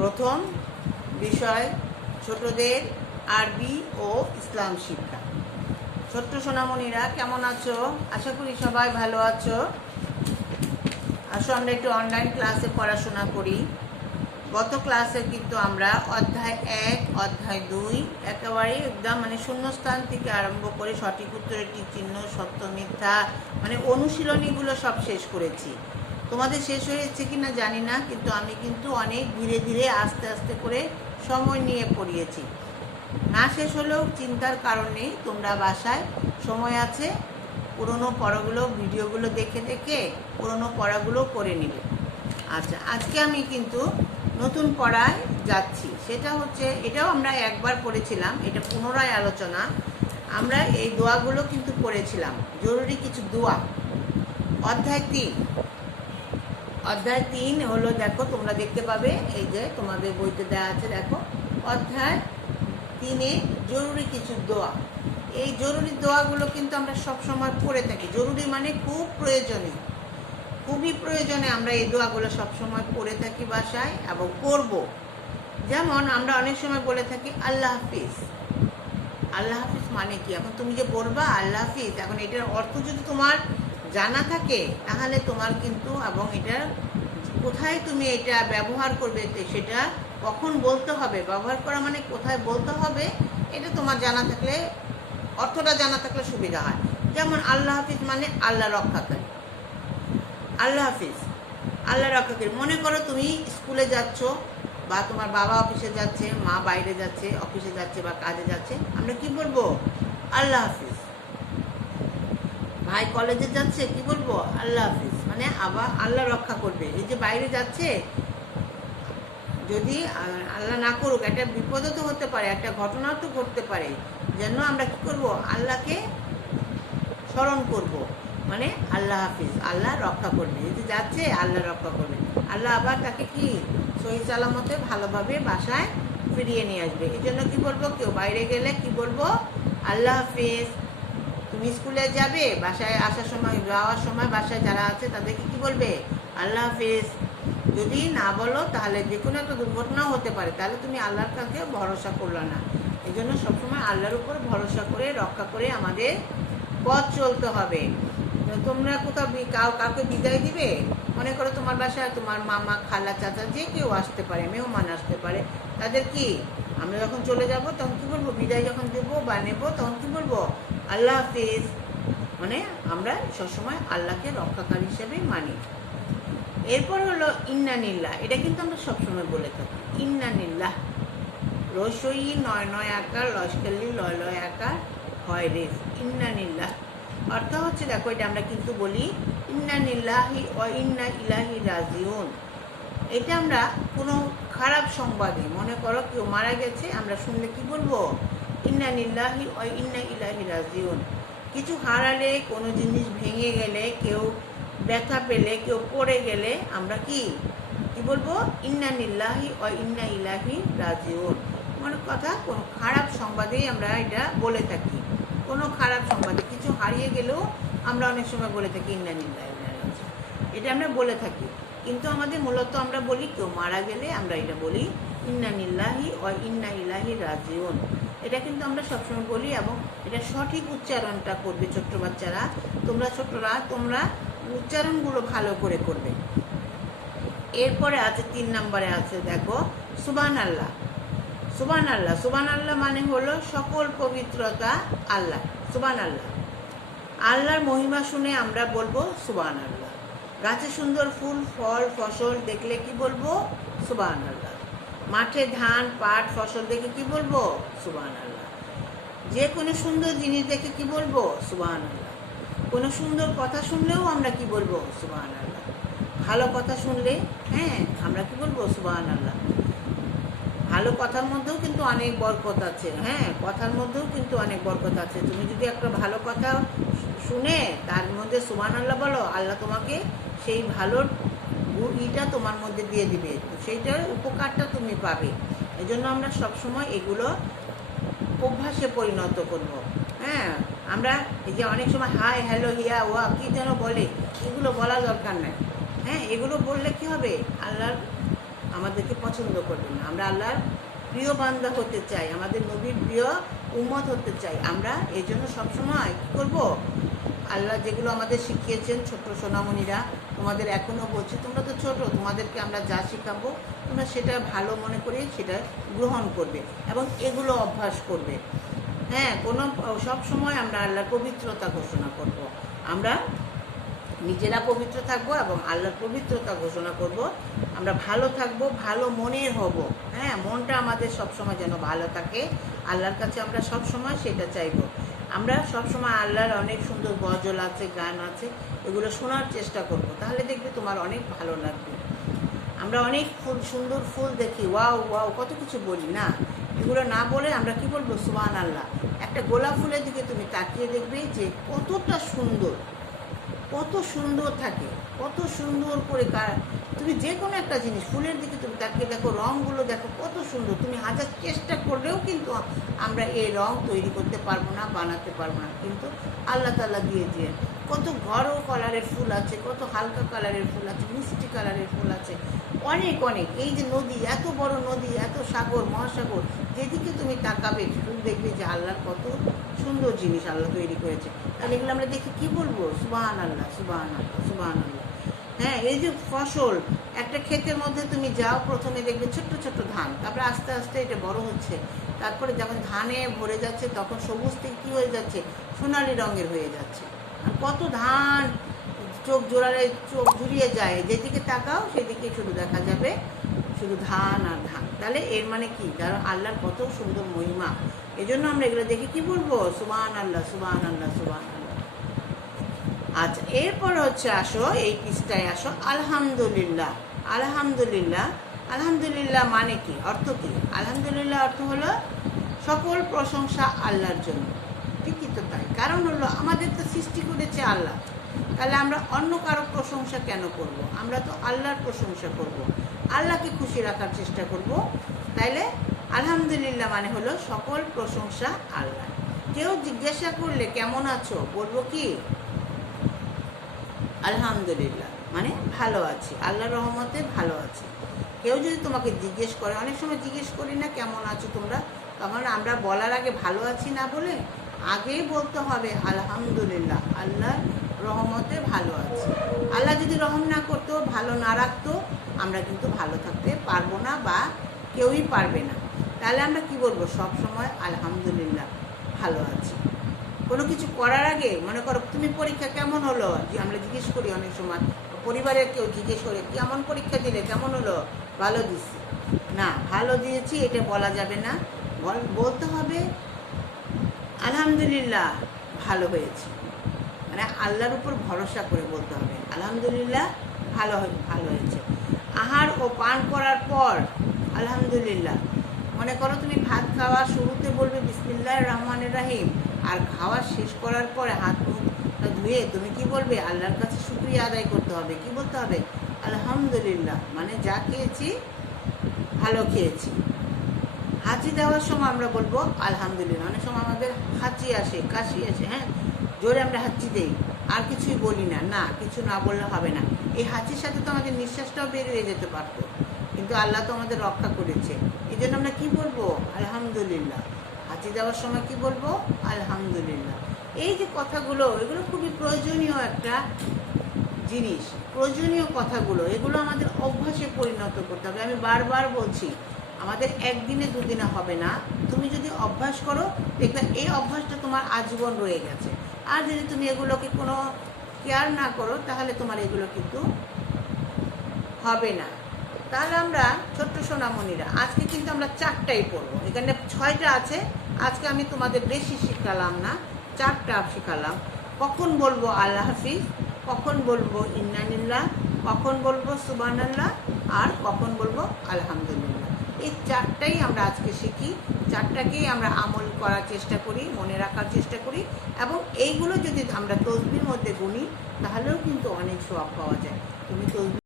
প্রথম বিষয় ছোটদের আরবি ও ইসলাম শিক্ষা। ছোট্ট সোনামণিরা কেমন আছো? আশা করি সবাই ভালো আছো। আসো আমরা একটু অনলাইন ক্লাসে পড়াশোনা করি। গত ক্লাসে কিন্তু আমরা অধ্যায় 1, অধ্যায় 2 একেবারে একদম শূন্যস্থান থেকে আরম্ভ করে সঠিক উত্তরের টিক চিহ্ন, সত্য মিথ্যা অনুশীলনীগুলো সব শেষ করেছি। তোমাদের শেষ হয়েছে কি না জানি না, কিন্তু আমি কিন্তু অনেক ধীরে ধীরে আস্তে আস্তে করে সময় নিয়ে পড়িয়েছি। না শেষ হলেও চিন্তার কারণ নেই, তোমরা বাসায় সময় আছে, পুরনো পড়াগুলো ভিডিওগুলো দেখে দেখে পুরনো পড়াগুলো করে নিবে। আচ্ছা, আজকে আমি কিন্তু নতুন পড়ায় যাচ্ছি। সেটা হচ্ছে, এটাও আমরা একবার পড়েছিলাম, এটা পুনরায় আলোচনা। আমরা এই দোয়াগুলো কিন্তু পড়েছিলাম, জরুরি কিছু দোয়া। অধ্যায় 3 হলো, দেখো তোমরা দেখতে পাবে, এই যে তোমাদের বইতে দেওয়া আছে, দেখো অধ্যায় 3-এ জরুরি কিছু দোয়া। এই জরুরি দোয়াগুলো কিন্তু আমরা সবসময় পড়ে থাকি। জরুরি মানে খুব প্রয়োজনীয়, খুবই প্রয়োজনে আমরা এই দোয়াগুলো সবসময় পড়ে থাকি বাসায় এবং করব। যেমন আমরা অনেক সময় বলে থাকি আল্লাহ হাফিজ। আল্লাহ হাফিজ মানে কি? এখন তুমি যে বলবা আল্লাহ হাফিজ, এখন এটার অর্থ যদি তোমার জানা থাকে তাহলে তোমার কিন্তু, এবং এটার কোথায় তুমি এটা ব্যবহার করবে, সেটা কখন বলতে হবে, ব্যবহার করা মানে কোথায় বলতে হবে, এটা তোমার জানা থাকলে, অর্থটা জানা থাকলে সুবিধা হয়। যেমন আল্লাহ হাফিজ মানে আল্লাহ রক্ষাকারী। আল্লাহ হাফিজ আল্লাহ রক্ষাকারী। মনে করো তুমি স্কুলে যাচ্ছ, বা তোমার বাবা অফিসে যাচ্ছে, মা বাইরে যাচ্ছে, অফিসে যাচ্ছে বা কাজে যাচ্ছে, আমরা কি বলবো? আল্লাহ হাফিজ। ভাই কলেজে যাচ্ছে, কি বলবো? আল্লাহ হাফিজ। মানে আবার আল্লাহ রক্ষা করবে। এই যে বাইরে যাচ্ছে, যদি আল্লাহ না করুক, একটা বিপদও তো হতে পারে, একটা ঘটনাও তো ঘটতে পারে, যেন আমরা কি করব? আল্লাহকে স্মরণ করব, মানে আল্লাহ হাফিজ, আল্লাহ রক্ষা করবে। যদি যাচ্ছে, আল্লাহ রক্ষা করবে। আল্লাহ আবার তাকে কি সহি সালামতে ভালোভাবে বাসায় ফিরিয়ে নিয়ে আসবে। এই জন্য কি বলবো? কেউ বাইরে গেলে কি বলবো? আল্লাহ হাফিজ। তুমি স্কুলে যাবে, বাসায় আসার সময়, যাওয়ার সময় বাসায় যারা আছে তাদেরকে কি বলবে? আল্লাহ হাফিজ। যদি না বলো তাহলে যে কোনো একটা দুর্ঘটনাও হতে পারে, তাহলে তুমি আল্লাহর কাছে ভরসা করলো না। এই জন্য সবসময় আল্লাহর উপর ভরসা করে, রক্ষা করে আমাদের পথ চলতে হবে। তোমরা কোথাও কাউকে বিদায় দিবে, মনে করো তোমার বাসায় তোমার মামা, খালা, চাচা যে কেউ আসতে পারে, মেহমান আসতে পারে, তাদের কি আমরা যখন চলে যাব তখন কি বলবো? বিদায় যখন দেবো বা নেবো তখন কি বলবো? আল্লাহ হাফিজ। মানে আমরা সবসময় আল্লাহকে রক্ষাকারী হিসেবে মানি। এরপর হলো ইন্নানিল্লাহ। এটা কিন্তু আমরা সবসময় বলে থাকি, ইন্নানিল্লাহ। রসই 9 আকার, লস্কলি লয় আকার, হয় রেফ, ইন্নানিল্লাহ। অর্থ হচ্ছে, দেখো এটা আমরা কিন্তু বলি ইন্নানিল্লাহি ওয়া ইন্না ইলাইহি রাজিউন। এটা আমরা কোনো খারাপ সংবাদে, মনে করো কেউ মারা গেছে, আমরা শুনলে কি বলবো? ইন্নানিল্লাহি ওয়া ইন্না ইলাইহি রাজিউন। কিছু হারালে, কোনো জিনিস ভেঙে গেলে, কেউ ব্যথা পেলে, কেউ পড়ে গেলে আমরা কি বলবো? ইন্নানিল্লাহি ওয়া ইন্না ইলাইহি রাজিউন। মানে কথা, কোনো খারাপ সংবাদেই আমরা এটা বলে থাকি। কোনো খারাপ সংবাদে, কিছু হারিয়ে গেলেও আমরা অনেক সময় বলে থাকি ইন্নানিল্লাহি ওয়া ইন্না ইলাইহি রাজিউন। এটা আমরা বলে থাকি, কিন্তু আমাদের মূলত আমরা বলি, কেউ মারা গেলে আমরা এটা বলি ইন্নানিল্লাহি ওয়া ইন্না ইলাইহি রাজিউন। এটা কিন্তু আমরা সবসময় বলি, এবং এটা সঠিক উচ্চারণটা করবে ছোট্ট বাচ্চারা। তোমরা উচ্চারণগুলো ভালো করে করবে। এরপরে আছে 3 নম্বরে আছে, দেখো সুবহানাল্লাহ। সুবহানাল্লাহ, সুবহানাল্লাহ মানে হলো সকল পবিত্রতা আল্লাহ। সুবহানাল্লাহ, আল্লাহর মহিমা শুনে আমরা বলবো সুবহানাল্লাহ। গাছে সুন্দর ফুল, ফল, ফসল দেখলে কি বলবো? সুবহানাল্লাহ। মাঠে ধান, পাট, ফসল দেখে কি বলবো? সুবহানাল্লাহ। যে কোনো সুন্দর জিনিস দেখে কি বলবো? সুবহানাল্লাহ। কোনো সুন্দর কথা শুনলেও আমরা কি বলবো? সুবহানাল্লাহ। ভালো কথা শুনলে, আমরা কি বলবো? সুবহানাল্লাহ। ভালো কথার মধ্যেও কিন্তু অনেক বরকত আছে। কথার মধ্যেও কিন্তু অনেক বরকত আছে। তুমি যদি একটা ভালো কথা শুনে তার মধ্যে সুবহানাল্লাহ বলো, আল্লাহ তোমাকে সেই ভালোর ইটা তোমার মধ্যে দিয়ে দিবে, সেইটার উপকারটা তুমি পাবে। এই জন্য আমরা সবসময় এগুলো অভ্যাসে পরিণত করবো। আমরা এই যে অনেক সময় হাই, হ্যালো, হিয়া, ওয়া কি যেন বলে, এগুলো বলা দরকার নাই। এগুলো বললে কি হবে? আল্লাহর আমাদেরকে পছন্দ করবে না। আমরা আল্লাহর প্রিয় বান্দা হতে চাই, আমাদের নবীর প্রিয় উম্মত হতে চাই। আমরা এই জন্য সবসময় কী করবো, আল্লাহ যেগুলো আমাদের শিখিয়েছেন, ছোট্ট সোনামণিরা তোমাদের এখনও বলছি, তোমরা তো ছোট, তোমাদেরকে আমরা যা শেখাবো তোমরা সেটা ভালো মনে করে সেটা গ্রহণ করবে এবং এগুলো অভ্যাস করবে। হ্যাঁ, কোনো সবসময় আমরা আল্লাহর পবিত্রতা ঘোষণা করব। আমরা নিজেরা পবিত্র থাকবো এবং আল্লাহর পবিত্রতা ঘোষণা করব। আমরা ভালো থাকবো, ভালো মনের হব। হ্যাঁ, মনটা আমাদের সবসময় যেন ভালো থাকে, আল্লাহর কাছে আমরা সবসময় সেটা চাইবো। আমরা সবসময় আল্লাহর অনেক সুন্দর গজল আছে, গান আছে, এগুলো শোনার চেষ্টা করব, তাহলে দেখবে তোমার অনেক ভালো লাগবে। আমরা অনেক সুন্দর ফুল দেখি, ওয়াও ওয়াও কত কিছু বলি না, এগুলো না বলে আমরা কি বলবো, সুবহানাল্লাহ। একটা গোলাপ ফুলের দিকে তুমি তাকিয়ে দেখবে যে কতটা সুন্দর, কত সুন্দর থাকে, কত সুন্দর করে তুমি যে কোনো একটা জিনিস ফুলের দিকে তুমি তাকিয়ে দেখো, রঙগুলো দেখো কত সুন্দর। তুমি হাজার চেষ্টা করলেও কিন্তু আমরা এই রঙ তৈরি করতে পারবো না, বানাতে পারবো না, কিন্তু আল্লাহ তাআলা দিয়ে কত গাঢ় কালারের ফুল আছে, কত হালকা কালারের ফুল আছে, মিষ্টি কালারের ফুল আছে, অনেক অনেক। এই যে নদী, এত বড় নদী, এত সাগর মহাসাগর, যেদিকে তুমি তাকাবে শুধু দেখবে যে আল্লাহর কত সুন্দর জিনিস আল্লাহ তৈরি করেছে। তাহলে এগুলো আমরা দেখি কি বলবো, সুবহানাল্লাহ সুবহানাল্লাহ সুবহানাল্লাহ। হ্যাঁ, এই যে ফসল, একটা ক্ষেতের মধ্যে তুমি যাও, প্রথমে দেখবে ছোট্ট ছোট্ট ধান, তারপরে আস্তে আস্তে এটা বড় হচ্ছে, তারপরে যখন ধানে ভরে যাচ্ছে তখন সবুজ থেকে কী হয়ে যাচ্ছে, সোনালি রঙের হয়ে যাচ্ছে। আর কত ধান, চোখ জুড়িয়ে যায়, যেদিকে তাকাও সেদিকে শুধু দেখা যাবে শুধু ধান আর ধান। তাহলে এর মানে কি, কারণ আল্লাহর কত সুন্দর মহিমা, এজন্য আমরা এগুলো দেখে কি বলবো, সুবহানাল্লাহ সুবহানাল্লাহ সুবহানাল্লাহ। আচ্ছা, এরপর হচ্ছে আসো এই পৃষ্ঠায় আসো, আলহামদুলিল্লাহ। আলহামদুলিল্লাহ, আলহামদুলিল্লাহ মানে কি, অর্থ কি? আলহামদুলিল্লাহ অর্থ হলো সকল প্রশংসা আল্লাহর জন্য। ঠিকই তো তাই, কারণ হলো আমাদের তো সৃষ্টি করেছে আল্লাহ, তাহলে আমরা অন্য কারো প্রশংসা কেন করব? আমরা তো আল্লাহর প্রশংসা করব, আল্লাহকে খুশি রাখার চেষ্টা করব। তাইলে আলহামদুলিল্লাহ মানে হলো সকল প্রশংসা আল্লাহ। কেউ জিজ্ঞাসা করলে কেমন আছো, বলবো কি, আলহামদুলিল্লাহ, মানে ভালো আছি, আল্লাহর রহমতে ভালো আছি। কেউ যদি তোমাকে জিজ্ঞেস করে, অনেক সময় জিজ্ঞেস করি না কেমন আছো তোমরা, তখন আমরা বলার আগে ভালো আছি না বলে আগেই বলতে হবে আলহামদুলিল্লাহ, আল্লাহর রহমতে ভালো আছি। আল্লাহ যদি রহম না করতো, ভালো না রাখতো, আমরা কিন্তু ভালো থাকতে পারবো না, বা কেউই পারবে না। তাহলে আমরা কি বলবো, সব সময় আলহামদুলিল্লাহ ভালো আছি। কোনো কিছু করার আগে মনে করো তুমি পরীক্ষা কেমন হলো, যে আমরা জিজ্ঞেস করি অনেক সময়, পরিবারের কেউ জিজ্ঞেস করে কেমন পরীক্ষা দিলে, কেমন হলো, ভালো দিচ্ছি না, ভালো দিয়েছি এটা বলা যাবে না, বলতে হবে আলহামদুলিল্লাহ ভালো হয়েছে, মানে আল্লাহর উপর ভরসা করে বলতে হবে আলহামদুলিল্লাহ ভালো হয়েছে। আহার ও পান করার পর আলহামদুলিল্লাহ, মনে করো তুমি ভাত খাওয়ার শুরুতে বলবে বিসমিল্লাহির রহমানির রহিম, আর খাওয়া শেষ করার পরে হাত মুখ ধুয়ে তুমি কি বলবে, আল্লাহর কাছে শুকরিয়া আদায় করতে হবে। কি বলতে হবে, আলহামদুলিল্লাহ, মানে যা খেয়েছি ভালো খেয়েছি। হাঁচি দেওয়ার সময় আমরা বলবো আলহামদুলিল্লাহ। অনেক সময় আমাদের হাঁচি আসে, কাশি আসে, হ্যাঁ, জোরে আমরা হাঁচি দেই, আর কিছুই বলি না, না কিছু না বললে হবে না। এই হাঁচির সাথে তো আমাদের নিঃশ্বাসটাও বের হয়ে যেতে পারতো, কিন্তু আল্লাহ তো আমাদের রক্ষা করেছে, এই জন্য আমরা কী বলবো, আলহামদুলিল্লাহ। হাঁচি দেওয়ার সময় কি বলবো, আলহামদুলিল্লাহ। এই যে কথাগুলো, এগুলো খুবই প্রয়োজনীয় একটা জিনিস, প্রয়োজনীয় কথাগুলো, এগুলো আমাদের অভ্যাসে পরিণত করতে হবে। আমি বারবার বলছি, আমাদের একদিনে দুদিনে হবে না, তুমি যদি অভ্যাস করো দেখবে এই অভ্যাসটা তোমার আজীবন রয়ে গেছে। আর যদি তুমি এগুলোকে কোনো কেয়ার না করো, তাহলে তোমার এগুলো কিন্তু হবে না। তাহলে আমরা ছোট্ট সোনামণিরা আজকে কিন্তু আমরা 4টাই পড়বো, এখানে 6টা আছে, আজকে আমি তোমাদের বেশি শিখালাম না, 4টা শিখালাম। কখন বলবো আল্লাহ হাফিজ, কখন বলবো ইন্না লিল্লাহ, কখন বলবো সুবহানাল্লাহ, আর কখন বলবো আলহামদুলিল্লাহ। এই 4টাই আমরা আজকে শিখি, 4টাকেই আমরা আমল করার চেষ্টা করি, মনে রাখার চেষ্টা করি, এবং এইগুলো যদি আমরা তসবির মধ্যে গুনি তাহলেও কিন্তু অনেক সওয়াব পাওয়া যায়। তুমি তসবি